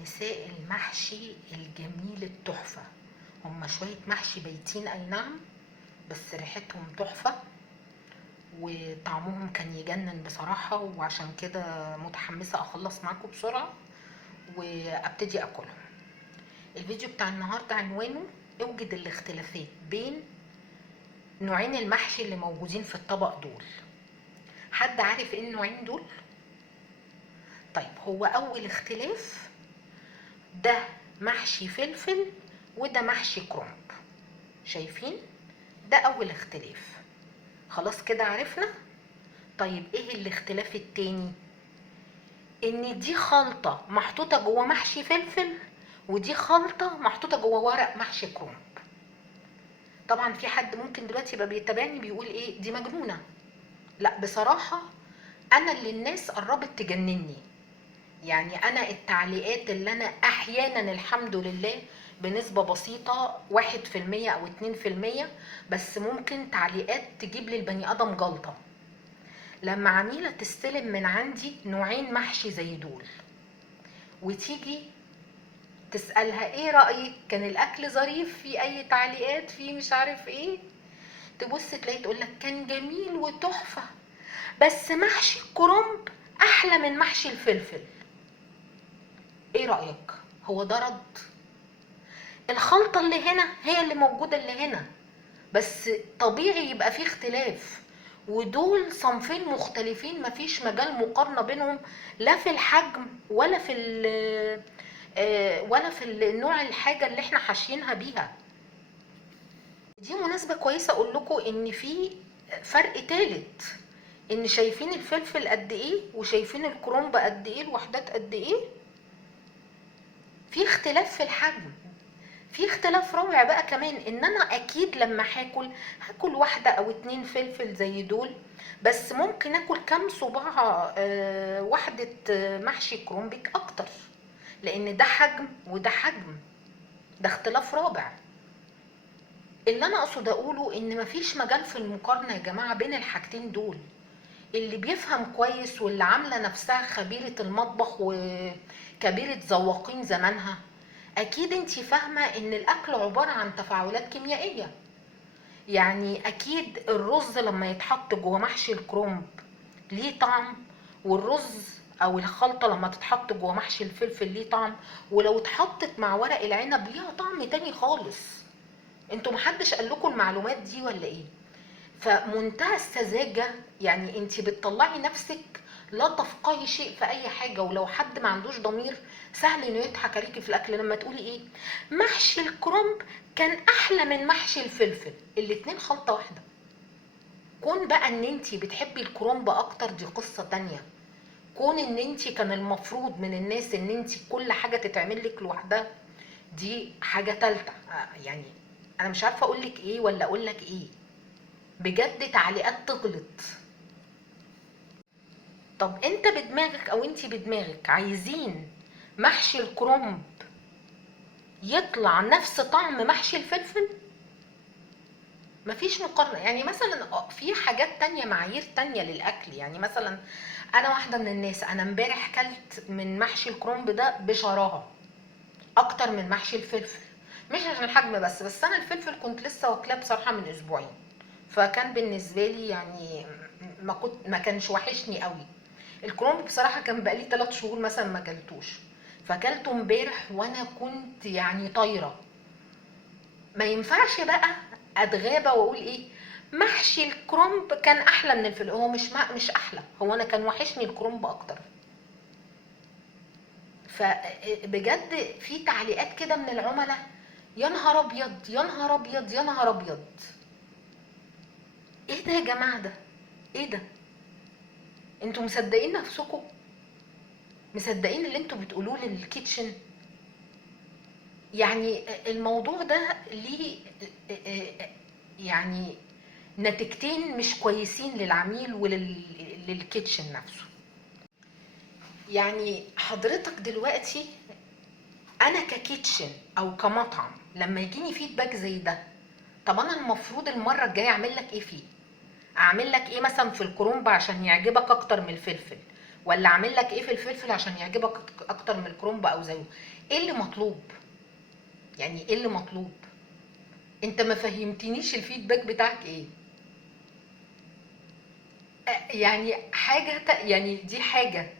مساء المحشي الجميل التحفة. هما شوية محشي بيتين اي نعم، بس ريحتهم تحفة وطعمهم كان يجنن بصراحة، وعشان كده متحمسة اخلص معاكم بسرعة وابتدي اكلهم. الفيديو بتاع النهاردة عنوانه اوجد الاختلافات بين نوعين المحشي اللي موجودين في الطبق دول. حد عارف ايه النوعين دول؟ طيب، هو اول اختلاف ده محشي فلفل وده محشي كرنب. شايفين؟ ده اول اختلاف. خلاص كده عرفنا. طيب ايه الاختلاف التاني؟ ان دي خلطة محطوطة جوه محشي فلفل ودي خلطة محطوطة جوه ورق محشي كرنب. طبعا في حد ممكن دلوقتي يبقى بيتابعني بيقول ايه دي مجنونة. لا بصراحة انا اللي الناس قربت تجنني. يعني انا التعليقات اللي انا احيانا الحمد لله بنسبة بسيطة 1% او 2%، بس ممكن تعليقات تجيب للبني ادم جلطة. لما عميلة تستلم من عندي نوعين محشي زي دول وتيجي تسألها ايه رأيك، كان الاكل ظريف، في اي تعليقات، في مش عارف ايه، تبص تلاقي تقولك كان جميل وتحفة، بس محشي الكرنب احلى من محشي الفلفل. ايه رأيك؟ هو ده رد؟ الخلطة اللي هنا هي اللي موجودة اللي هنا، بس طبيعي يبقى فيه اختلاف، ودول صنفين مختلفين مفيش مجال مقارنة بينهم، لا في الحجم ولا في النوع الحاجة اللي احنا حاشينها بيها. دي مناسبة كويسة اقول لكم ان في فرق تالت، ان شايفين الفلفل قد ايه وشايفين الكرنب قد ايه، الوحدات قد ايه، في اختلاف في الحجم. في اختلاف رابع بقى كمان، ان انا اكيد لما هاكل واحدة او 2 فلفل زي دول، بس ممكن اكل كام صباع واحدة محشي كرومبك اكتر، لان ده حجم وده حجم، ده اختلاف رابع. اللي انا اقصد اقوله ان مفيش مجال في المقارنة يا جماعة بين الحاجتين دول. اللي بيفهم كويس واللي عاملة نفسها خبيرة المطبخ وكبيرة ذواقين زمانها، اكيد انتي فاهمة ان الاكل عبارة عن تفاعلات كيميائية. يعني اكيد الرز لما يتحط جوه محشي الكرنب ليه طعم، والرز او الخلطة لما تتحط جوه محشي الفلفل ليه طعم، ولو اتحطت مع ورق العنب ليها طعم تاني خالص. انتوا محدش قال لكم المعلومات دي ولا ايه؟ فمنتهى السذاجة، يعني انت بتطلعي نفسك لا تفقهي شيء في اي حاجة، ولو حد ما عندوش ضمير سهل انه يضحك عليكي في الاكل لما تقولي ايه محشي الكرنب كان احلى من محشي الفلفل، الاتنين خلطة واحدة. كون بقى ان انت بتحبي الكرنب اكتر دي قصة تانية، كون ان انت كان المفروض من الناس ان انت كل حاجة تتعمل لك لوحدها دي حاجة تالتة. يعني انا مش عارفة اقولك ايه ولا اقولك ايه، بجد تعليقات تغلط. طب انت بدماغك او انتي بدماغك عايزين محشي الكرنب يطلع نفس طعم محشي الفلفل؟ مفيش مقارنة. يعني مثلا في حاجات تانية، معايير تانية للأكل. يعني مثلا أنا واحدة من الناس، أنا امبارح كلت من محشي الكرنب ده بشراهة أكتر من محشي الفلفل، مش عشان الحجم بس أنا الفلفل كنت لسه واكلاه بصراحة من أسبوعين، فكان بالنسبة لي يعني ما كانش وحشني قوي. الكرنب بصراحة كان بقالي 3 شهور مثلا ما اكلتوش، فاكلته امبارح وانا كنت يعني طايرة. ما ينفعش بقى اتغابى واقول ايه محشي الكرنب كان احلى من الفلفل. هو مش احلى، هو انا كان وحشني الكرنب اكتر. فبجد في تعليقات كده من العملاء، يا نهار ابيض يا نهار ابيض يا نهار ابيض، ايه ده يا جماعة؟ ده ايه ده؟ انتوا مصدقين نفسكم؟ مصدقين اللي انتوا بتقولوه للكيتشن؟ يعني الموضوع ده ليه يعني نتيجتين مش كويسين للعميل وللكيتشن نفسه. يعني حضرتك دلوقتي انا ككيتشن او كمطعم لما يجيني فيدباك زي ده، طب انا المفروض المره الجايه اعمل لك ايه فيه؟ اعمل لك ايه مثلا في الكرنب عشان يعجبك اكتر من الفلفل، ولا اعمل لك ايه في الفلفل عشان يعجبك اكتر من الكرنب او زيه؟ ايه اللي مطلوب؟ يعني ايه اللي مطلوب؟ انت ما فهمتنيش الفيدباك بتاعك ايه. يعني حاجه يعني دي حاجه،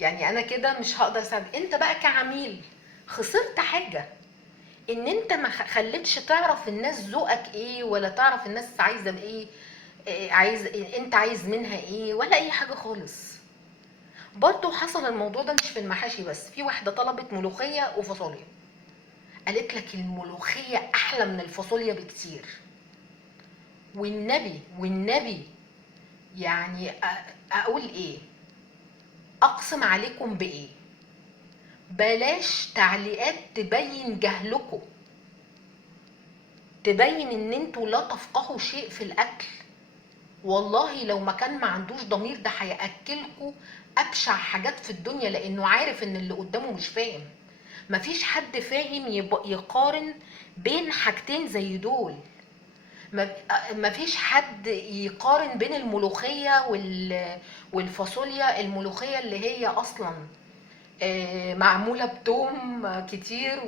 يعني انا كده مش هقدر اساعدك. انت بقى كعميل خسرت حاجه، ان انت ما خليتش تعرف الناس ذوقك ايه، ولا تعرف الناس عايزه بايه، عايز انت عايز منها ايه، ولا اي حاجه خالص. برضو حصل الموضوع ده مش في المحاشي بس. في واحده طلبت ملوخيه وفاصوليا، قالت لك الملوخيه احلى من الفاصوليا بكتير. والنبي يعني اقول ايه، اقسم عليكم بايه، بلاش تعليقات تبين جهلكم، تبين ان انتوا لا تفقهوا شيء في الاكل. والله لو ما كان ما عندوش ضمير ده هياكلكوا ابشع حاجات في الدنيا، لانه عارف ان اللي قدامه مش فاهم. مفيش حد فاهم يقارن بين حاجتين زي دول. مفيش حد يقارن بين الملوخيه والفاصوليا. الملوخيه اللي هي اصلا معموله بتوم كتير،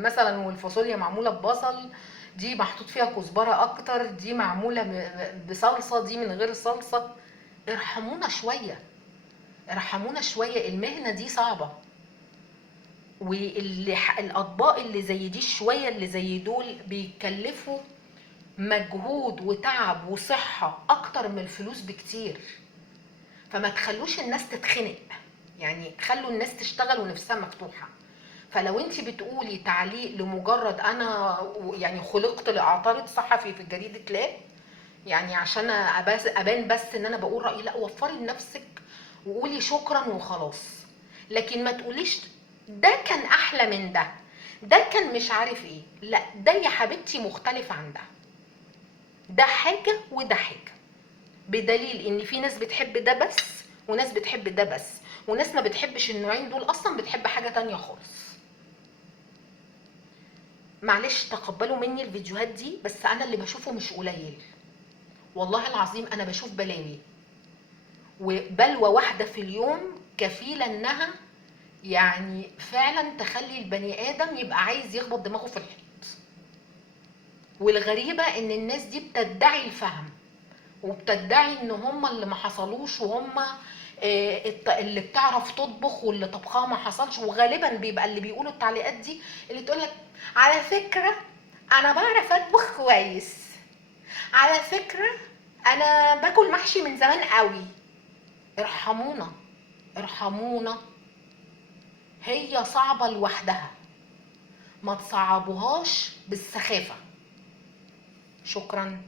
مثلا والفاصوليا معموله ببصل، دي محطوط فيها كزبره اكتر، دي معموله بصلصه، دي من غير صلصه. ارحمونا شويه، ارحمونا شويه، المهنه دي صعبه. والاطباق اللي زي دي شويه اللي زي دول بيكلفوا مجهود وتعب وصحه اكتر من الفلوس بكتير. فما تخلوش الناس تتخنق، يعني خلوا الناس تشتغل ونفسها مفتوحه. فلو انت بتقولي تعليق لمجرد انا يعني خلقت لاعترض صحفي في جريده لا، يعني عشان ابان بس ان انا بقول رايي، لا، وفري لنفسك وقولي شكرا وخلاص. لكن ما تقوليش ده كان احلى من ده، ده كان مش عارف ايه. لا، ده يا حبيبتي مختلف عن ده، ده حاجه وده حاجه. بدليل ان في ناس بتحب ده بس، وناس بتحب ده بس، وناس ما بتحبش النوعين دول اصلا، بتحب حاجه تانية خالص. معلش تقبلوا مني الفيديوهات دي، بس انا اللي بشوفه مش قليل. والله العظيم انا بشوف بلاوي، وبلوى واحده في اليوم كفيله انها يعني فعلا تخلي البني ادم يبقى عايز يخبط دماغه في الحيط. والغريبه ان الناس دي بتدعي الفهم، وبتدعي ان هم اللي ما حصلوش، وهم اللي بتعرف تطبخ واللي طبخها ما حصلش. وغالبا بيبقى اللي بيقولوا التعليقات دي اللي تقولك على فكره انا بعرف اطبخ كويس، على فكره انا باكل محشي من زمان قوي. ارحمونا، ارحمونا. هي صعبه لوحدها، ما تصعبوهاش بالسخافه. شكرا.